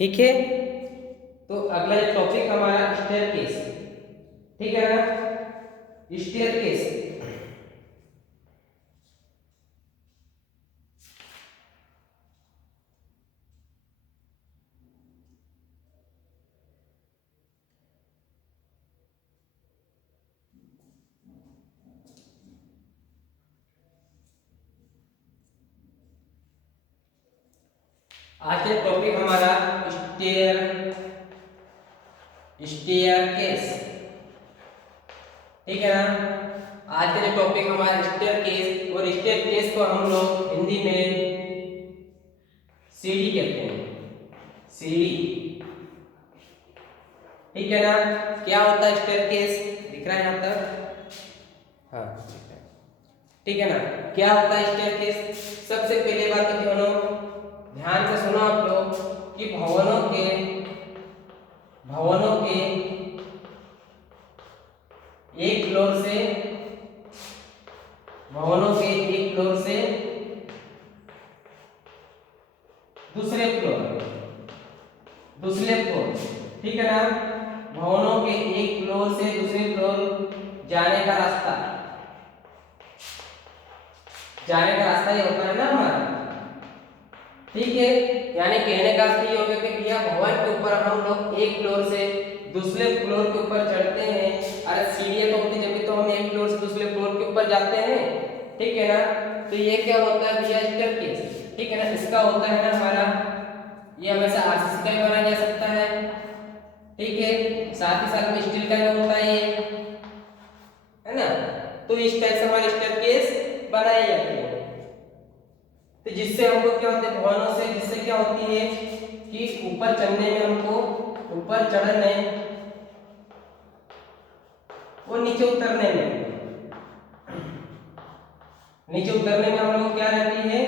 ठीक है। तो अगला टॉपिक हमारा स्टेयरकेस, ठीक है ना। स्टेयरकेस आज का टॉपिक हमारा स्टेयरकेस, ठीक है ना। आज का जो टॉपिक हमारा स्टेयरकेस, और स्टेयरकेस को हम लोग हिंदी में सीढ़ी कहते हैं, सीढ़ी, ठीक है ना। क्या होता है स्टेयरकेस, दिख रहा है यहाँ तक, हाँ ठीक है ना। क्या होता है स्टेयरकेस? सबसे पहले बात तो ध्यान से सुनो आप लोग कि भवनों के एक फ्लोर से दूसरे फ्लोर, ठीक है ना। भवनों के एक फ्लोर से दूसरे फ्लोर जाने का रास्ता ये होता है ना हमारा, ठीक है। यानी कहने का अर्थ ये हो गया कि भैया भवन के ऊपर हम लोग एक फ्लोर से दूसरे फ्लोर के ऊपर चढ़ते हैं। अरे सीढ़ियां तो होती जब भी तो हम एक फ्लोर से दूसरे फ्लोर के ऊपर जाते हैं, ठीक है ना। तो ये क्या होता है भैया स्टेयरकेस, ठीक है ना। इसका होता है ना हमारा, ये हमेशा आरसीसी का भी बनाया जा सकता है, ठीक है। साथ ही साथ में स्टील का भी होता है ये, है ना। तो इस टाइप से हमारे स्टेयरकेस बनाए जाते हैं। तो जिससे हमको क्या होता है भवनों से, जिससे क्या होती है कि ऊपर चढ़ने में हमको, ऊपर चढ़ने और नीचे उतरने में हम लोग क्या रहती है,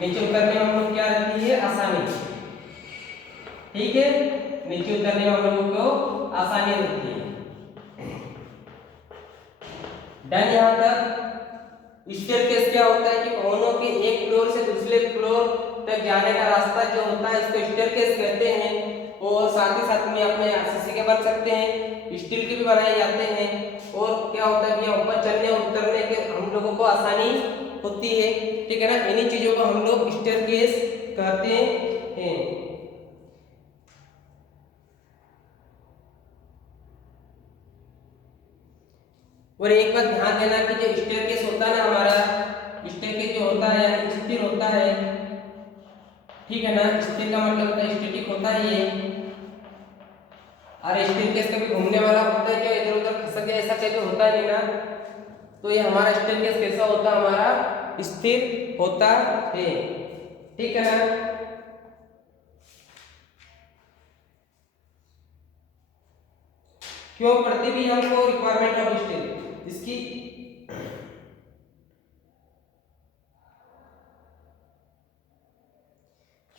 नीचे उतरने में हम लोग क्या रहती है, आसानी, ठीक है। नीचे उतरने में हम लोगों को आसानी होती है। डन यहाँ तक। स्टेयरकेस क्या होता है कि भवनों के एक फ्लोर से दूसरे फ्लोर तक जाने का रास्ता जो होता है उसको स्टेयरकेस कहते हैं। और साथ ही साथ में अपने आरसीसी के बन सकते हैं, स्टील के भी बनाए जाते हैं। और क्या होता है भैया ऊपर चढ़ने और उतरने के हम लोगों को आसानी होती है, ठीक है ना। इन्हीं चीजों को हम लोग स्टेयरकेस कहते हैं। और एक बात ध्यान देना कि जो स्टेयरकेस होता है ना हमारा, स्टेयरकेस जो होता है यानी स्थिर होता है, ठीक है ना। स्थिर का मतलब होता है स्टैटिक होता है ये। और स्टेयरकेस कभी घूमने वाला होता है क्या, इधर उधर खसक जाए ऐसा कभी होता नहीं ना। तो ये हमारा स्टेयरकेस कैसा होता है, हमारा स्थिर होता है, ठीक है ना। क्यों पड़ती भी हमको रिक्वायरमेंट ऑफ स्टेयर, इसकी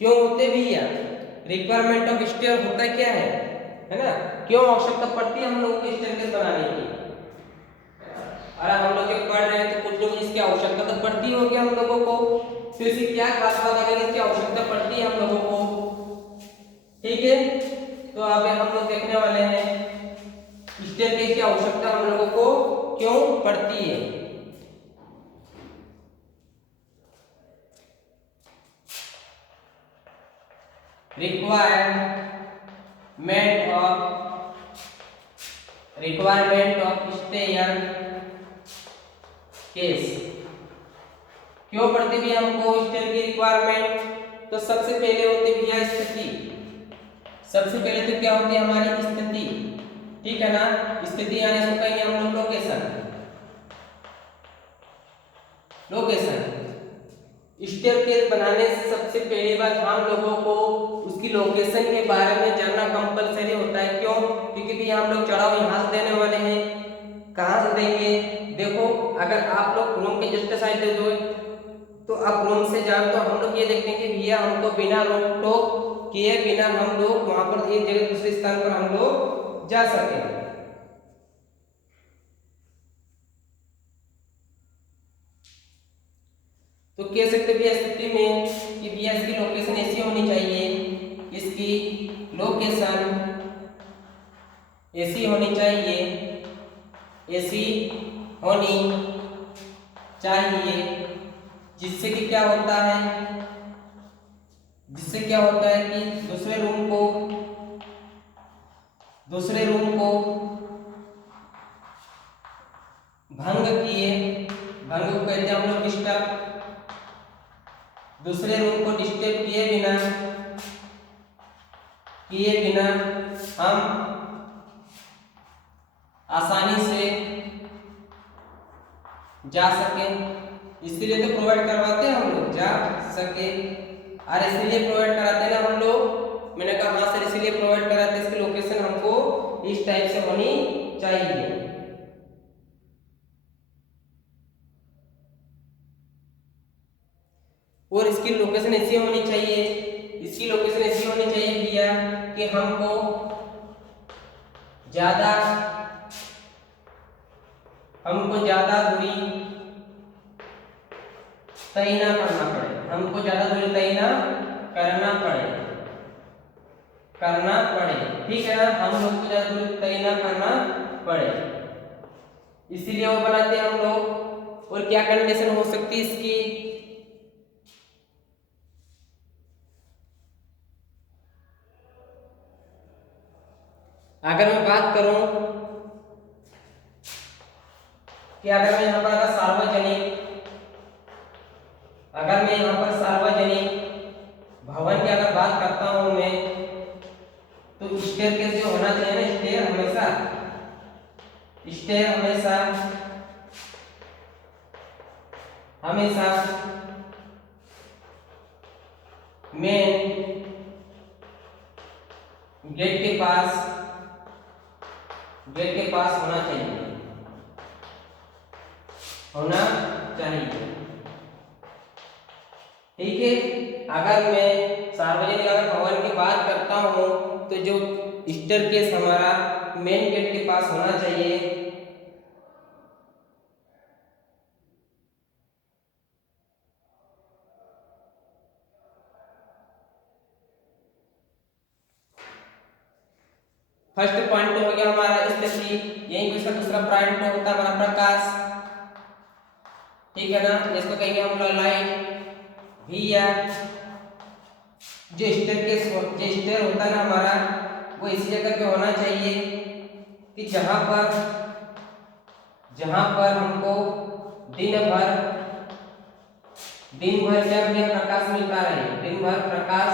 क्यों होते भी या रिक्वायरमेंट ऑफ स्टेयर होता क्या है ना। क्यों आवश्यकता पड़ती है हम लोगों को स्टेयरकेस बनाने की। अरे हम लोग जब पढ़ रहे हैं तो कुछ लोग इसकी आवश्यकता तो पड़ती होगी हम लोगों को। तो इसकी क्या खास बात अगर इसकी आवश्यकता पड़ती है हम लोगों को, ठीक है। तो अब हम लोग देखने वाले हैं स्टेयरकेस की आवश्यकता हम लोगों को क्यों पड़ती है। रिक्वायरमेंट ऑफ स्टेयरकेस क्यों पड़ती भी हमको स्टेयर की रिक्वायरमेंट। तो सबसे पहले होती भैया स्थिति, सबसे पहले तो क्या होती है हमारी स्थिति, ठीक है ना। स्थिति यानी इसको कहेंगे हम लोग लोकेशन। स्टेयरकेस बनाने से सबसे पहली बात हम लोगों को उसकी लोकेशन के बारे में जानना कंपलसरी होता है। क्यों? क्योंकि भी हम लोग चढ़ाव यहाँ से देने वाले हैं, कहाँ से देंगे। देखो अगर आप लोग रूम के जस्ट साइड दे दो तो आप रूम से जाओ तो हम लोग ये देखते हैं कि भैया हमको बिना रोक टोक किए बिना हम लोग वहां पर एक जगह दूसरे स्थान पर हम लोग जा सके। तो कह सकते भैया स्थिति में कि भैया इसकी लोकेशन ऐसी होनी चाहिए, इसकी लोकेशन ऐसी होनी चाहिए, ऐसी होनी चाहिए जिससे कि क्या होता है, जिससे क्या होता है कि दूसरे रूम को भंग को कहते हैं हम लोग डिस्टर्ब, दूसरे रूम को डिस्टर्ब किए बिना हम आसानी से जा सके, इसलिए तो प्रोवाइड करवाते हैं हम लोग, जा सके। और इसलिए प्रोवाइड कराते हैं ना हम लोग, मैंने कहा हाँ सर इसलिए प्रोवाइड कराते हैं, इसकी लोकेशन हमको इस टाइप से होनी चाहिए। और इसकी लोकेशन ऐसी होनी चाहिए, इसकी लोकेशन ऐसी होनी चाहिए भैया कि हमको ज्यादा दूरी तय ना करना पड़े, हमको ज्यादा दूरी तय ना करना पड़े, ठीक है ना, हम लोग को ज्यादा दूरी तय ना करना पड़े, इसीलिए वो बनाते हैं हम लोग। और क्या कंडीशन हो सकती है इसकी, अगर मैं बात करूं कि अगर मैं यहाँ पर सार्वजनिक भवन की अगर बात करता हूं मैं, तो स्टेयरकेस जो होना चाहिए ना, स्टेयर हमेशा मेन गेट के पास होना चाहिए, ठीक है। अगर मैं सार्वजनिक अगर भवन की बात करता हूं तो जो स्टेयरकेस हमारा मेन गेट के पास होना चाहिए, फर्स्ट पॉइंट हो गया हमारा स्थिति, यही इसका दूसरा पॉइंट होता है हमारा प्रकाश, ठीक है ना, इसको कहेंगे हम लाइट भैया। जो स्टेयर होता है ना हमारा, वो इसी जगह पे होना चाहिए कि जहां पर हमको दिन भर क्या प्रकाश मिलता रहे, दिन भर प्रकाश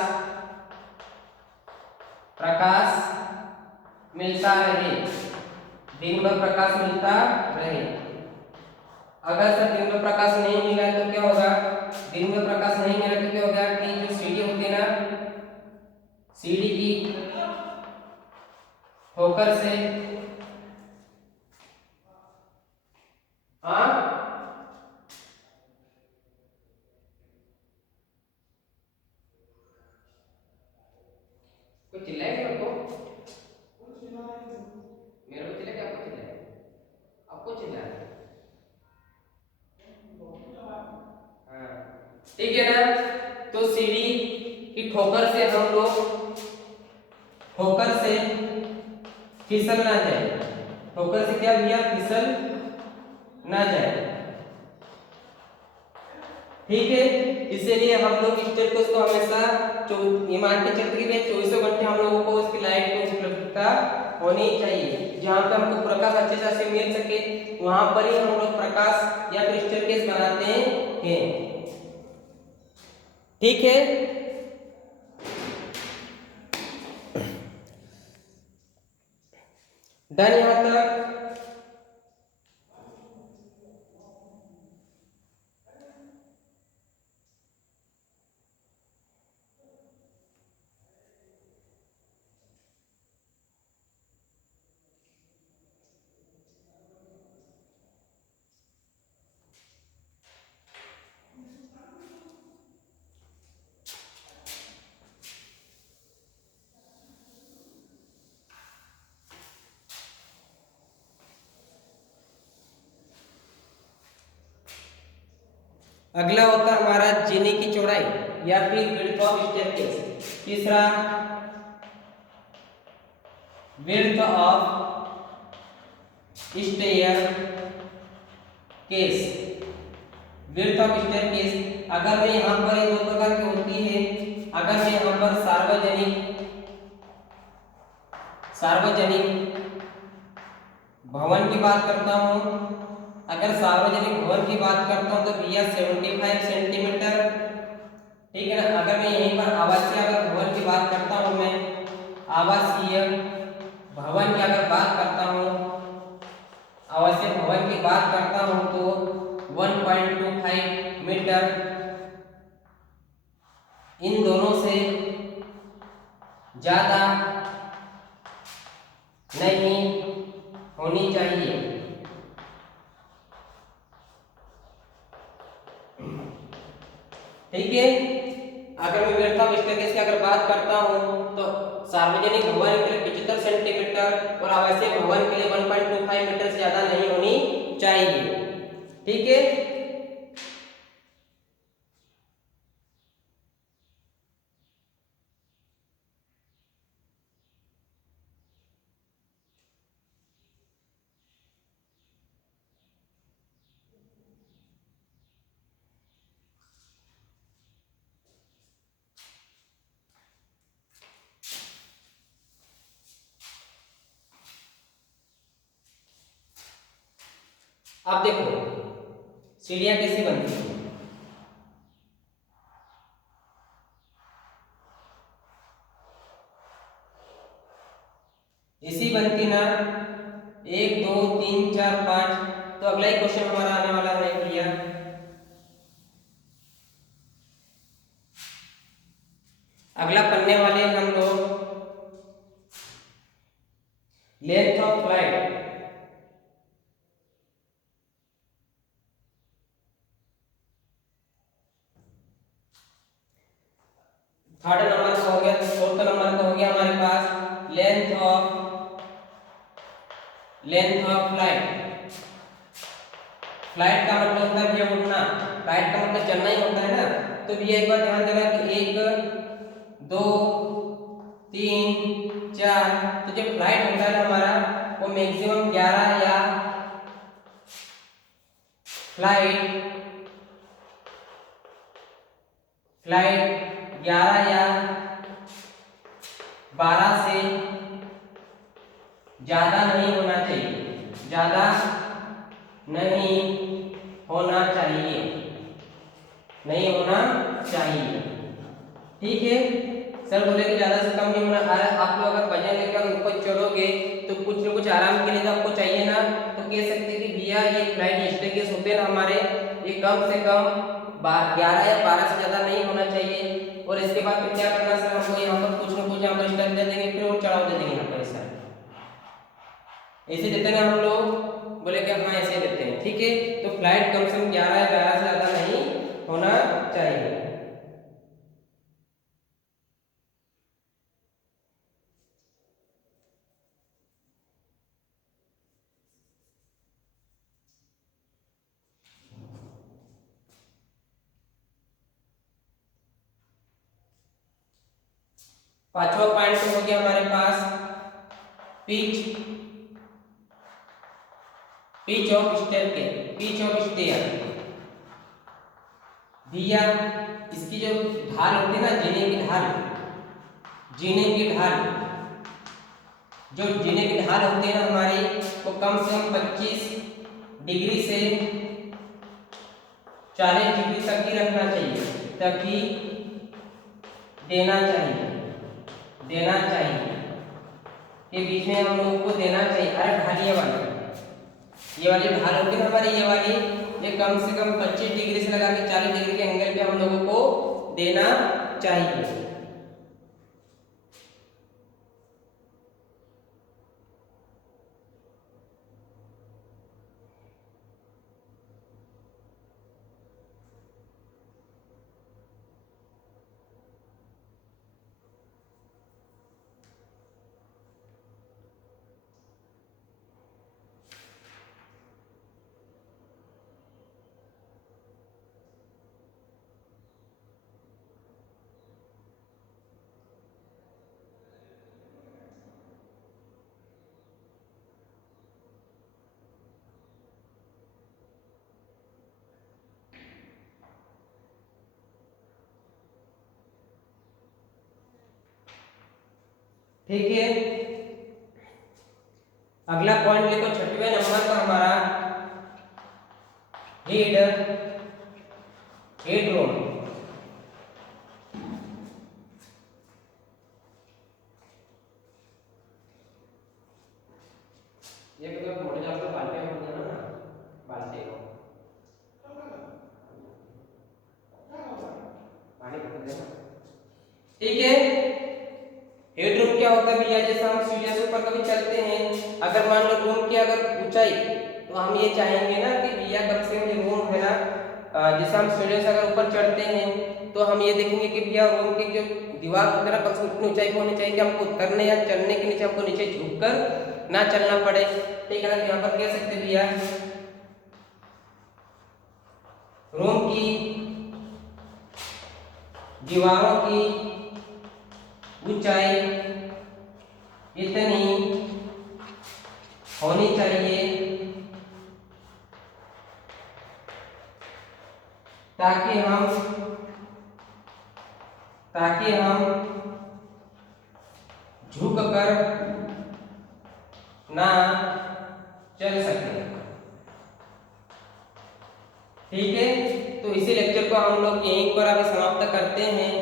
मिलता रहे। अगर सर दिन में प्रकाश नहीं मिला तो क्या होगा, कि जो सीढ़ी होती है ना, सीढ़ी की ठोकर से कुछ चिल्लाए मेरे को चिल्लाए, आपको चिल्लाए, हाँ ठीक है ना। तो सीढ़ी की ठोकर से हम लोग फिसल ना जाए, ठोकर से क्या भैया फिसल ना जाए, ठीक है। इसीलिए हम लोग स्टेयरकेस को हमेशा इमारती छत की 24 घंटे हम लोगों को उसकी लाइट की उपलब्धता होनी चाहिए, जहाँ पे हमको प्रकाश अच्छे से मिल सके, वहां पर ही हम लोग प्रकाश या फिर स्टेयरकेस बनाते हैं, ठीक है। डन यहाँ तक। अगला होता है हमारा जीने की चौड़ाई या फिर विड्थ ऑफ स्टेयरकेस। तीसरा width of staircase, width of staircase. अगर मैं यहाँ पर ये दो प्रकार की होती है, अगर मैं यहाँ पर सार्वजनिक भवन की बात करता हूँ, अगर सार्वजनिक भवन की बात करता हूँ तो भैया 75 सेंटीमीटर, ठीक है ना। अगर मैं यहीं पर आवासीय अगर भवन की बात करता हूँ, मैं आवासीय भवन की अगर बात करता हूँ, आवासीय भवन की बात करता हूँ तो 1.25 मीटर इन दोनों से ज्यादा नहीं होनी चाहिए। ठीक है, अगर मैं विड्थ ऑफ स्टेयरकेस की अगर बात करता हूँ तो सार्वजनिक भवन के लिए 75 सेंटीमीटर और आवासीय भवन के लिए 1.25 मीटर से ज्यादा नहीं होनी चाहिए। ठीक है, अब देखो सीढ़ियां कैसे बनती हैं। ऐसी बनती ना, 1 2 3 4 5। तो अगला ही क्वेश्चन हमारा आने वाला है भैया, अगला पढ़ने वाले हम लोग length of flight. Third number का हो गया, फोर्थ नंबर का हो गया हमारे पास लेंथ ऑफ फ्लाइट। फ्लाइट का मतलब होता है भैया उड़ना, फ्लाइट का मतलब चलना ही होता है ना। तो भैया एक बार ध्यान देना कि 1 2 3 4, तो जो फ्लाइट होता है हमारा वो मैक्सिमम 11 या फ्लाइट 11 या 12 से ज्यादा नहीं होना चाहिए, ज्यादा नहीं होना चाहिए, नहीं होना चाहिए। ठीक है, सर बोले कि ज्यादा से कम नहीं होना। अरे आप लोग अगर वजन लेकर ऊपर चढ़ोगे तो कुछ न कुछ आराम के लिए तो आपको चाहिए ना। तो कह सकते हैं कि भैया ये फ्लाइट स्टेयरकेस होते हैं ना हमारे, ये कम से कम 11 या 12 से ज्यादा नहीं होना चाहिए। और इसके बाद फिर क्या करना सर, हमको यहाँ पर कुछ न कुछ यहाँ पर स्टेप दे देंगे, फिर और चढ़ाव दे देंगे यहाँ पर। सर ऐसे देते ना हम लोग, बोले कि हाँ ऐसे देते हैं। ठीक है, तो फ्लाइट कम से कम 11 या 12 से ज्यादा नहीं होना चाहिए। पांचवा पॉइंट हो गया हमारे पास पिच पिच ऑफ स्टेयर। भैया इसकी जो ढाल होती है ना, जीने की ढाल होती है ना हमारी, वो कम से कम 25 डिग्री से 40 डिग्री तक ही रखना चाहिए, तभी देना चाहिए के बीच में हम लोगों को देना चाहिए। अरे ढालिए वाली, ये वाली ढाल होती है ना हमारी, ये वाली, ये कम से कम 25 डिग्री से लगा के 40 डिग्री के एंगल पे हम लोगों को देना चाहिए। ठीक है, अगला पॉइंट लिखो 6वें नंबर पर हमारा हेड रोम। ये मतलब मोटे जाल तो बाल्टी में होता है ना, बाल्टी को पानी भर देना। ठीक है, हेड रूम क्या होता है भैया, जैसे हम सीढ़ियों से ऊपर कभी चलते हैं, अगर मान लो रूम की अगर ऊंचाई, तो हम ये चाहेंगे ना कि भैया कम से कम ये रूम है ना, जैसे हम सीढ़ियों से अगर ऊपर चढ़ते हैं तो हम ये देखेंगे कि भैया रूम की जो दीवार होती है ना, कम से कम उतनी ऊंचाई पे होनी चाहिए कि हमको उतरने या चढ़ने के नीचे हमको नीचे झुककर ना चलना पड़े। ठीक है ना, तो यहाँ पर कह सकते भैया रूम की दीवारों की ऊंचाई इतनी होनी चाहिए ताकि हम झुक कर ना चल सके। ठीक है, तो इसी लेक्चर को हम लोग यहीं पर अभी समाप्त करते हैं।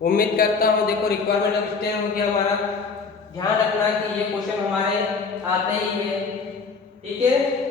उम्मीद करता हूँ देखो रिक्वायरमेंट अंडरस्टैंड हो गया हमारा। ध्यान रखना कि ये क्वेश्चन हमारे आते ही है। ठीक है।